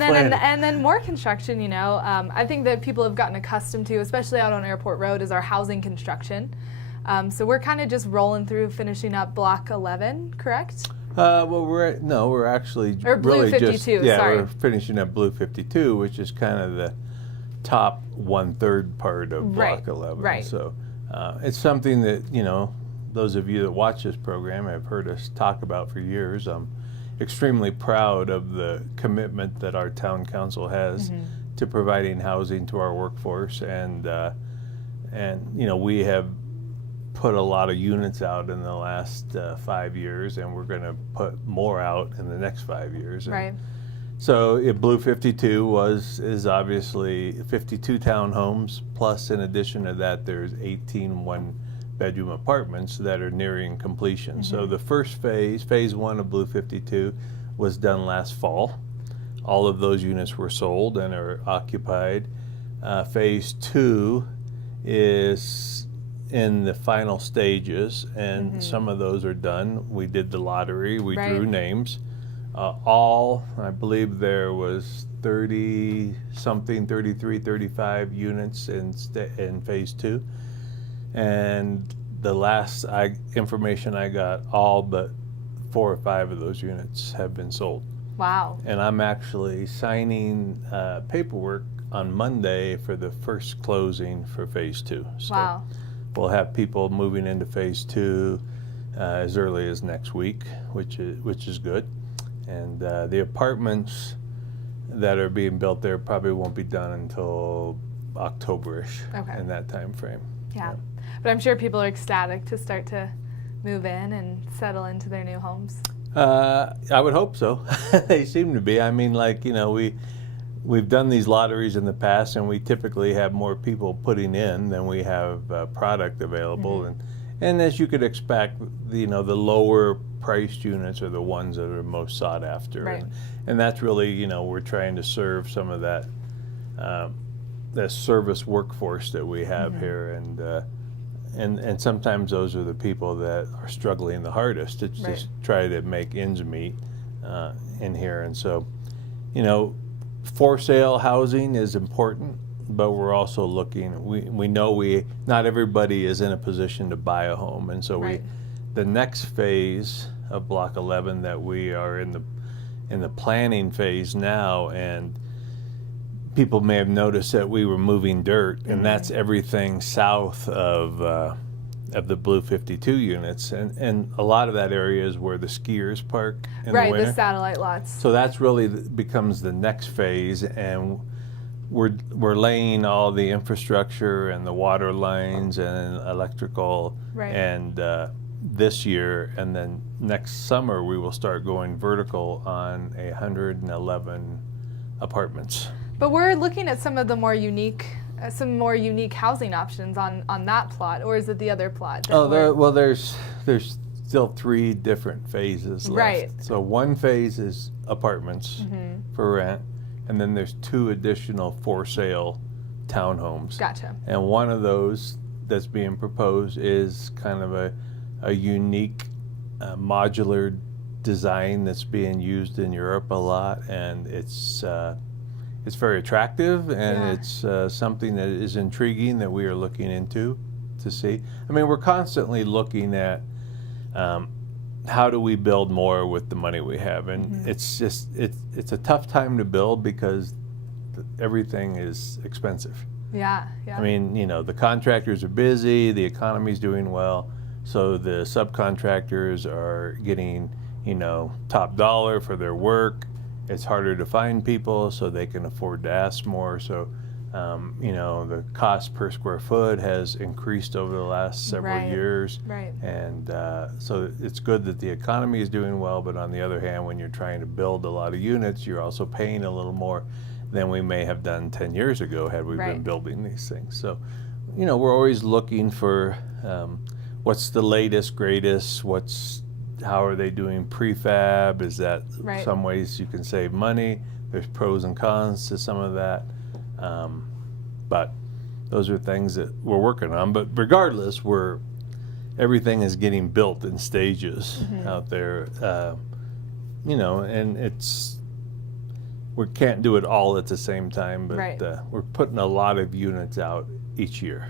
And then more construction, you know. I think that people have gotten accustomed to, especially out on Airport Road, is our housing construction. So we're kind of just rolling through, finishing up Block 11, correct? Well, we're actually or Blue really 52. just Sorry. We're finishing up Blue 52, which is kind of the top 1/3 part of Block 11. Right. So it's something that, you know, those of you that watch this program have heard us talk about for years. I'm extremely proud of the commitment that our town council has to providing housing to our workforce, and you know, we have put a lot of units out in the last 5 years, and we're going to put more out in the next 5 years. Right. So Blue 52 is obviously 52 townhomes, plus in addition to that there's 18 one-bedroom apartments that are nearing completion. So the first phase 1 of Blue 52, was done last fall. All of those units were sold and are occupied. Phase 2 is in the final stages, and some of those are done. We did the lottery, we drew names. I believe there was 30-something, 33, 35 units in phase 2. And the last information I got, all but 4 or 5 of those units have been sold. Wow. And I'm actually signing paperwork on Monday for the first closing for phase 2. So wow. We'll have people moving into phase 2 as early as next week, which is good. And the apartments that are being built there probably won't be done until October-ish, in that time frame. Yeah. But I'm sure people are ecstatic to start to move in and settle into their new homes. I would hope so. They seem to be. I mean, like, you know, we've done these lotteries in the past, and we typically have more people putting in than we have product available. And as you could expect, you know, the lower priced units are the ones that are most sought after. Right. And that's really, you know, we're trying to serve some of that the service workforce that we have here, and sometimes those are the people that are struggling the hardest to just try to make ends meet in here. And so, you know, for sale housing is important, but we're also looking, we know not everybody is in a position to buy a home, and so the next phase of Block 11 that we are in the planning phase now, and people may have noticed that we were moving dirt, and that's everything south of the Blue 52 units, and a lot of that area is where the skiers park in the winter. The satellite lots. So that's really becomes the next phase, and we're laying all the infrastructure and the water lines and electrical, and this year, and then next summer we will start going vertical on 111 apartments. But we're looking at some of the more unique housing options on that plot, or is it the other plot? There's still 3 different phases left. Right. So one phase is apartments for rent, and then there's 2 additional for sale townhomes. Gotcha. And one of those that's being proposed is kind of a unique modular design that's being used in Europe a lot, and it's very attractive, and it's something that is intriguing that we are looking into to see. I mean, we're constantly looking at how do we build more with the money we have, and it's a tough time to build because everything is expensive. Yeah. I mean, you know, the contractors are busy, the economy's doing well, so the subcontractors are getting, you know, top dollar for their work. It's harder to find people, so they can afford to ask more. So, you know, the cost per square foot has increased over the last several years. Right. And so it's good that the economy is doing well, but on the other hand, when you're trying to build a lot of units, you're also paying a little more than we may have done 10 years ago had we been building these things. So, you know, we're always looking for what's the latest, greatest, how are they doing prefab? Is that some ways you can save money? There's pros and cons to some of that. But those are things that we're working on. But regardless, everything is getting built in stages out there. You know, and we can't do it all at the same time, but Right. we're putting a lot of units out each year.